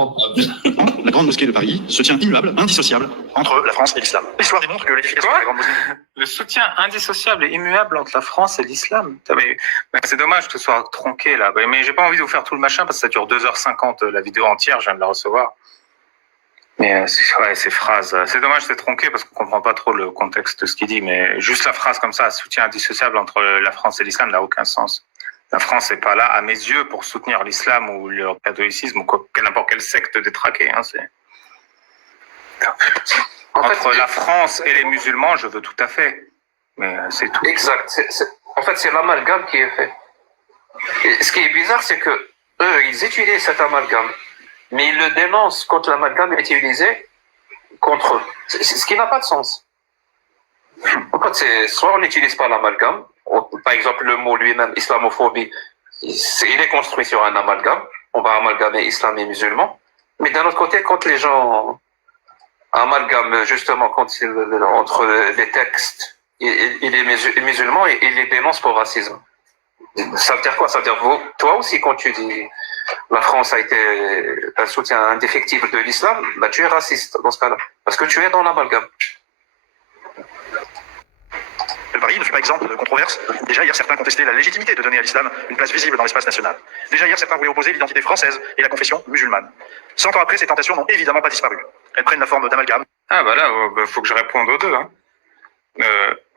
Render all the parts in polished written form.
lamentable. La grande mosquée de Paris se tient immuable, indissociable entre la France et l'islam. L'histoire démontre que l'édification de la grande mosquée... Le soutien indissociable et immuable entre la France et l'islam. C'est dommage que ce soit tronqué là. Mais j'ai pas envie de vous faire tout le machin parce que ça dure 2h50 la vidéo entière, je viens de la recevoir. Mais ces phrases, c'est dommage, c'est tronqué parce qu'on comprend pas trop le contexte de ce qu'il dit. Mais juste la phrase comme ça, soutien indissociable entre la France et l'islam, n'a aucun sens. La France n'est pas là, à mes yeux, pour soutenir l'islam ou le catholicisme ou n'importe quelle secte détraquée. Entre la France et les musulmans, je veux tout à fait. Mais c'est tout. Exact. En fait, c'est l'amalgame qui est fait. Et ce qui est bizarre, c'est que eux, ils utilisent cet amalgame, mais ils le dénoncent quand l'amalgame est utilisé contre eux. Ce qui n'a pas de sens. En fait, soit on n'utilise pas l'amalgame, par exemple, le mot lui-même, islamophobie, il est construit sur un amalgame. On va amalgamer islam et musulman. Mais d'un autre côté, quand les gens amalgament justement entre les textes et les musulmans, ils les dénoncent pour racisme. Ça veut dire quoi? Ça veut dire, toi aussi, quand tu dis la France a été un soutien indéfectible de l'islam, bah, tu es raciste dans ce cas-là. Parce que tu es dans l'amalgame. Paris ne fut pas exemple de controverse. Déjà hier, certains contestaient la légitimité de donner à l'islam une place visible dans l'espace national. Déjà hier, certains voulaient opposer l'identité française et la confession musulmane. 100 ans après, ces tentations n'ont évidemment pas disparu. Elles prennent la forme d'amalgame. Ah bah là, faut que je réponde aux deux.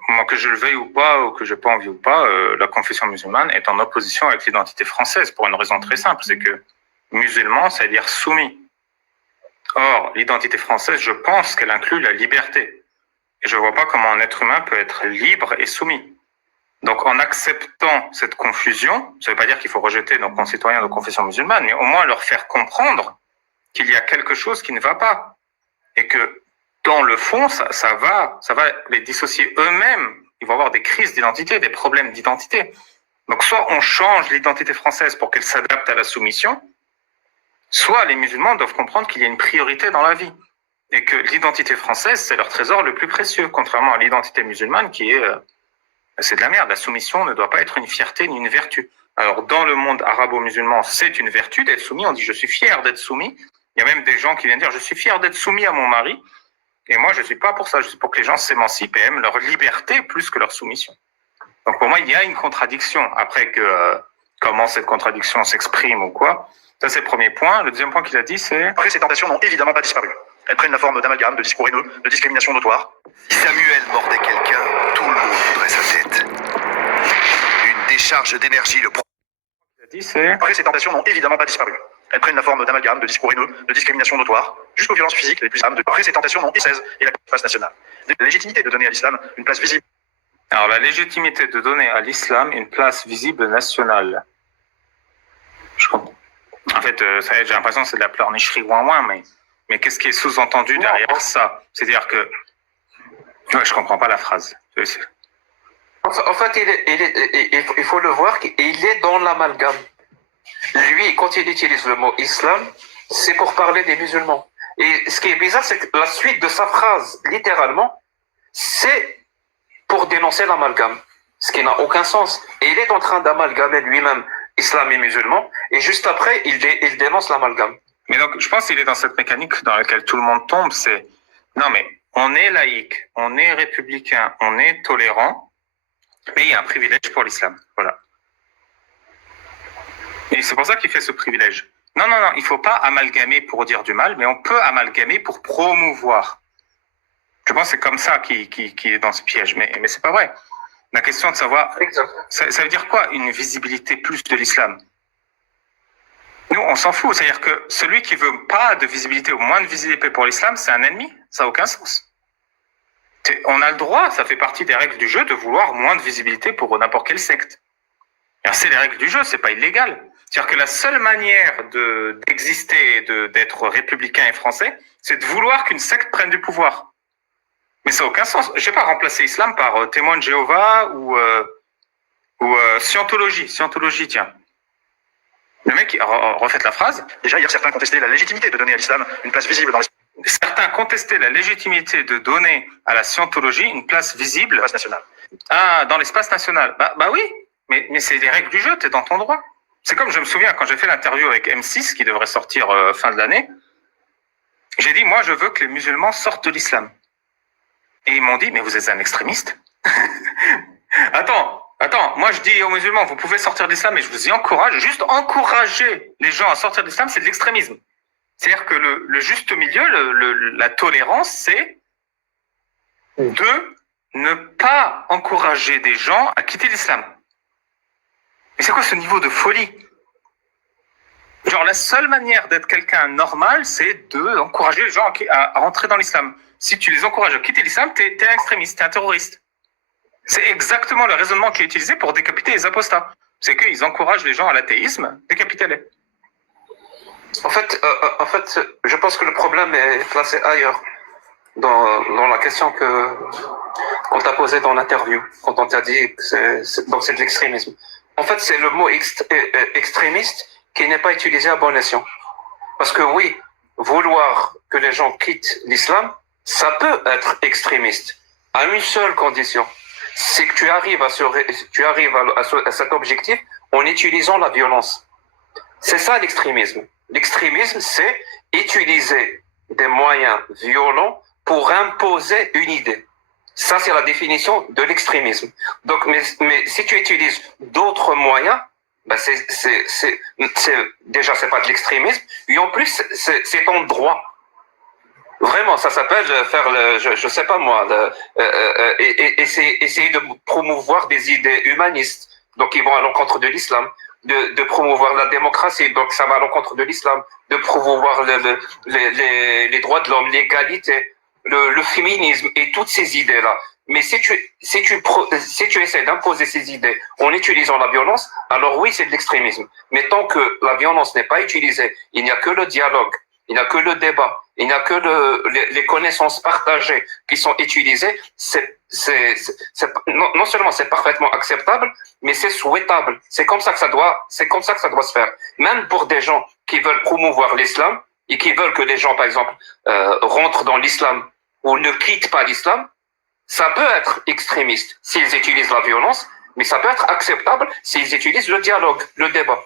Moi, que je le veuille ou pas, ou que j'ai pas envie ou pas, la confession musulmane est en opposition avec l'identité française pour une raison très simple, c'est que musulman, ça veut dire soumis. Or, l'identité française, je pense qu'elle inclut la liberté. Et je ne vois pas comment un être humain peut être libre et soumis. Donc, en acceptant cette confusion, ça ne veut pas dire qu'il faut rejeter nos concitoyens de confession musulmane, mais au moins leur faire comprendre qu'il y a quelque chose qui ne va pas. Et que, dans le fond, ça va les dissocier eux-mêmes. Ils vont avoir des crises d'identité, des problèmes d'identité. Donc, soit on change l'identité française pour qu'elle s'adapte à la soumission, soit les musulmans doivent comprendre qu'il y a une priorité dans la vie. Et que l'identité française, c'est leur trésor le plus précieux, contrairement à l'identité musulmane qui est... c'est de la merde. La soumission ne doit pas être une fierté ni une vertu. Alors, dans le monde arabo-musulman, c'est une vertu d'être soumis. On dit « je suis fier d'être soumis ». Il y a même des gens qui viennent dire « je suis fier d'être soumis à mon mari ». Et moi, je ne suis pas pour ça. Je suis pour que les gens s'émancipent et aiment leur liberté plus que leur soumission. Donc, pour moi, il y a une contradiction. Après comment cette contradiction s'exprime ou quoi, ça, c'est le premier point. Le deuxième point qu'il a dit, c'est... Après, ces tentations n'ont évidemment pas disparu. Elles prennent la forme d'amalgame, de discours haineux, de discrimination notoire. Si Samuel mordait quelqu'un, tout le monde voudrait sa tête. Une décharge d'énergie le... Il a dit, c'est... Après, ces tentations n'ont évidemment pas disparu. Elles prennent la forme d'amalgame, de discours haineux, de discrimination notoire, jusqu'aux violences physiques les plus âmes. Après, ces tentations n'ont et la place nationale. La légitimité de donner à l'islam une place visible. Alors, la légitimité de donner à l'islam une place visible nationale. Je comprends. En fait, j'ai l'impression que c'est de la pleurnicherie ouin-ouin, mais qu'est-ce qui est sous-entendu derrière ça? C'est-à-dire que... Ouais, je comprends pas la phrase. En fait, il faut le voir, il est dans l'amalgame. Lui, quand il utilise le mot islam, c'est pour parler des musulmans. Et ce qui est bizarre, c'est que la suite de sa phrase, littéralement, c'est pour dénoncer l'amalgame. Ce qui n'a aucun sens. Et il est en train d'amalgamer lui-même islam et musulman, et juste après, il dénonce l'amalgame. Mais donc, je pense qu'il est dans cette mécanique dans laquelle tout le monde tombe, c'est... Non, mais on est laïque, on est républicain, on est tolérant, mais il y a un privilège pour l'islam. Voilà. Et c'est pour ça qu'il fait ce privilège. Non, il ne faut pas amalgamer pour dire du mal, mais on peut amalgamer pour promouvoir. Je pense que c'est comme ça qu'il est dans ce piège, mais c'est pas vrai. La question de savoir... Ça veut dire quoi, une visibilité plus de l'islam? Nous, on s'en fout. C'est-à-dire que celui qui veut pas de visibilité ou moins de visibilité pour l'islam, c'est un ennemi. Ça n'a aucun sens. On a le droit, ça fait partie des règles du jeu, de vouloir moins de visibilité pour n'importe quelle secte. C'est les règles du jeu, c'est pas illégal. C'est-à-dire que la seule manière d'exister, d'être républicain et français, c'est de vouloir qu'une secte prenne du pouvoir. Mais ça n'a aucun sens. Je ne sais pas, remplacer l'islam par témoin de Jéhovah ou scientologie. Scientologie, tiens. Le mec, refaites la phrase. Déjà, hier, certains contestaient la légitimité de donner à l'islam une place visible dans l'espace. Certains contestaient la légitimité de donner à la scientologie une place visible. L'espace national. Ah, dans l'espace national. Bah oui, mais c'est les règles du jeu, t'es dans ton droit. C'est comme je me souviens quand j'ai fait l'interview avec M6 qui devrait sortir fin de l'année, j'ai dit moi je veux que les musulmans sortent de l'islam. Et ils m'ont dit mais vous êtes un extrémiste. Attends, moi je dis aux musulmans vous pouvez sortir de l'islam et je vous y encourage. Juste encourager les gens à sortir de l'islam, c'est de l'extrémisme. C'est-à-dire que le juste milieu, la tolérance, c'est de ne pas encourager des gens à quitter l'islam. Mais c'est quoi ce niveau de folie? Genre, la seule manière d'être quelqu'un normal, c'est d'encourager les gens à rentrer dans l'islam. Si tu les encourages à quitter l'islam, t'es un extrémiste, t'es un terroriste. C'est exactement le raisonnement qui est utilisé pour décapiter les apostats. C'est qu'ils encouragent les gens à l'athéisme, décapitez-les. En fait, je pense que le problème est placé ailleurs, dans la question qu'on t'a posée dans l'interview, quand on t'a dit que c'est de l'extrémisme. En fait, c'est le mot extrémiste qui n'est pas utilisé à bon escient. Parce que oui, vouloir que les gens quittent l'islam, ça peut être extrémiste, à une seule condition. C'est que tu arrives à cet objectif en utilisant la violence. C'est ça l'extrémisme. L'extrémisme, c'est utiliser des moyens violents pour imposer une idée. Ça, c'est la définition de l'extrémisme. Donc, mais si tu utilises d'autres moyens, ben déjà, c'est pas de l'extrémisme. Et en plus, c'est ton droit. Vraiment, ça s'appelle faire je sais pas moi, essayer de promouvoir des idées humanistes. Donc, ils vont à l'encontre de l'islam. De promouvoir la démocratie, donc ça va à l'encontre de l'islam, de promouvoir les droits de l'homme, l'égalité, le féminisme et toutes ces idées-là. Mais si tu essaies d'imposer ces idées en utilisant la violence, alors oui, c'est de l'extrémisme. Mais tant que la violence n'est pas utilisée, il n'y a que le dialogue, il n'y a que le débat, il n'y a que les connaissances partagées qui sont utilisées, non seulement c'est parfaitement acceptable, mais c'est souhaitable. C'est comme ça que ça doit se faire. Même pour des gens qui veulent promouvoir l'islam et qui veulent que les gens, par exemple, rentrent dans l'islam ou ne quittent pas l'islam, ça peut être extrémiste s'ils utilisent la violence, mais ça peut être acceptable s'ils utilisent le dialogue, le débat.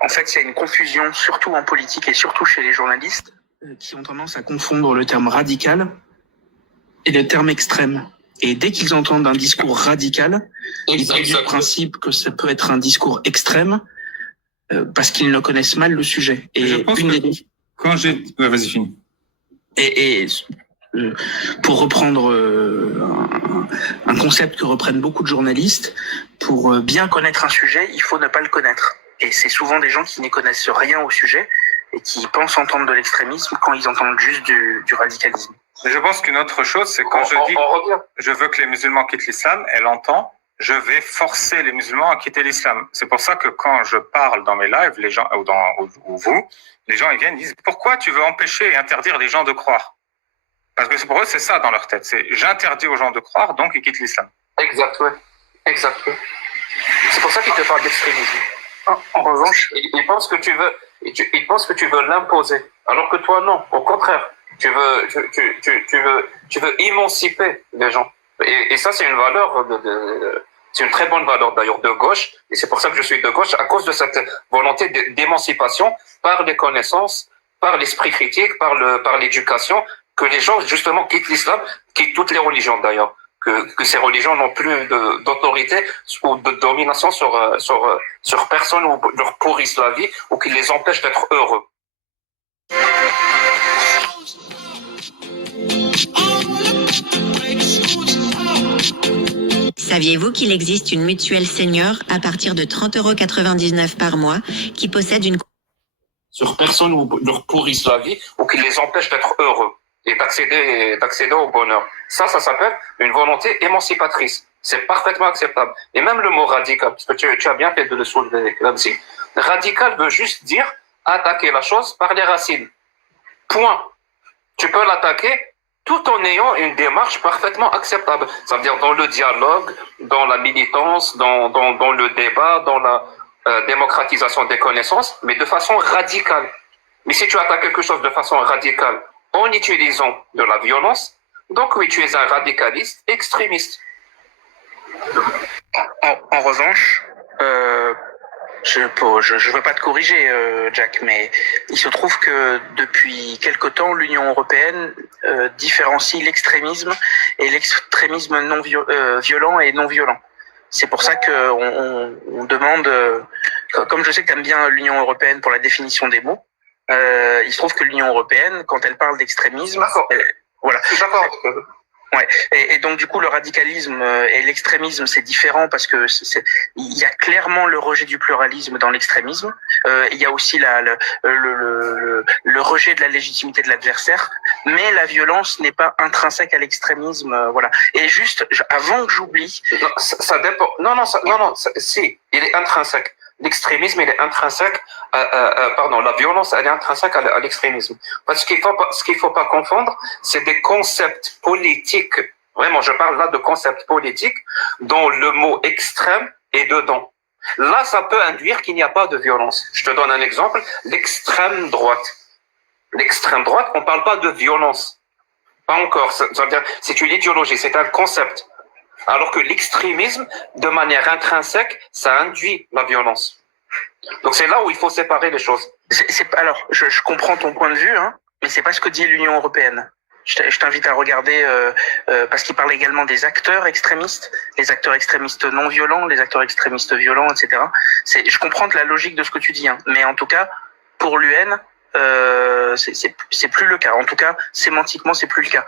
En fait, il y a une confusion, surtout en politique et surtout chez les journalistes, qui ont tendance à confondre le terme radical et le terme extrême. Et dès qu'ils entendent un discours radical, ils partent du principe que ça peut être un discours extrême parce qu'ils ne connaissent mal le sujet. Et je pense vas-y, finis. Et pour reprendre un concept que reprennent beaucoup de journalistes, pour bien connaître un sujet, il faut ne pas le connaître. Et c'est souvent des gens qui n'y connaissent rien au sujet et qui pensent entendre de l'extrémisme quand ils entendent juste du radicalisme. Je pense qu'une autre chose, c'est quand je dis je veux que les musulmans quittent l'islam, elle entend je vais forcer les musulmans à quitter l'islam. C'est pour ça que quand je parle dans mes lives, les gens ou vous, les gens ils viennent disent pourquoi tu veux empêcher et interdire les gens de croire? Parce que pour eux c'est ça dans leur tête, c'est j'interdis aux gens de croire donc ils quittent l'islam. Exact, ouais. Exact. Ouais. C'est pour ça qu'ils te parlent d'extrémisme. En revanche, ils pensent que tu veux l'imposer, alors que toi non. Au contraire, tu veux émanciper les gens. Et ça c'est une valeur c'est une très bonne valeur d'ailleurs de gauche. Et c'est pour ça que je suis de gauche à cause de cette volonté d'émancipation par les connaissances, par l'esprit critique, par l'éducation, que les gens justement quittent l'islam, quittent toutes les religions d'ailleurs. Que ces religions n'ont plus d'autorité ou de domination sur personne ou leur pourrissent la vie ou qui les empêchent d'être heureux. Saviez-vous qu'il existe une mutuelle senior à partir de 30,99 € par mois qui possède une... Sur personne ou leur pourrissent la vie ou qui les empêchent d'être heureux et d'accéder au bonheur. Ça s'appelle une volonté émancipatrice. C'est parfaitement acceptable. Et même le mot radical, parce que tu as bien fait de le soulever là-dessus. Radical veut juste dire attaquer la chose par les racines. Point. Tu peux l'attaquer tout en ayant une démarche parfaitement acceptable. Ça veut dire dans le dialogue, dans la militance, dans le débat, dans la démocratisation des connaissances, mais de façon radicale. Mais si tu attaques quelque chose de façon radicale, en utilisant de la violence, donc oui, tu es un radicaliste extrémiste. en revanche, Je veux pas te corriger, Jack, mais il se trouve que depuis quelque temps, l'Union européenne différencie l'extrémisme et l'extrémisme non violent et non violent. C'est pour ça qu'on demande, comme je sais que tu aimes bien l'Union européenne pour la définition des mots, il se trouve que l'Union européenne, quand elle parle d'extrémisme, voilà. Je suis d'accord. Ouais. Et donc du coup le radicalisme et l'extrémisme c'est différent parce que il y a clairement le rejet du pluralisme dans l'extrémisme. Il y a aussi le rejet de la légitimité de l'adversaire, mais la violence n'est pas intrinsèque à l'extrémisme. Voilà. Et juste avant que j'oublie, Non, ça dépend. Si, il est intrinsèque. L'extrémisme, il est intrinsèque. La violence, elle est intrinsèque à l'extrémisme. Parce qu'il faut pas confondre, c'est des concepts politiques. Vraiment, je parle là de concepts politiques dont le mot extrême est dedans. Là, ça peut induire qu'il n'y a pas de violence. Je te donne un exemple. L'extrême droite. L'extrême droite, on parle pas de violence. Pas encore. C'est une idéologie, c'est un concept. Alors que l'extrémisme, de manière intrinsèque, ça induit la violence. Donc c'est là où il faut séparer les choses. Alors, je comprends ton point de vue, hein, mais c'est pas ce que dit l'Union européenne. Je t'invite à regarder, parce qu'il parle également des acteurs extrémistes, les acteurs extrémistes non violents, les acteurs extrémistes violents, etc. Je comprends la logique de ce que tu dis, hein, mais en tout cas, pour l'UN, c'est plus le cas. En tout cas, sémantiquement, c'est plus le cas.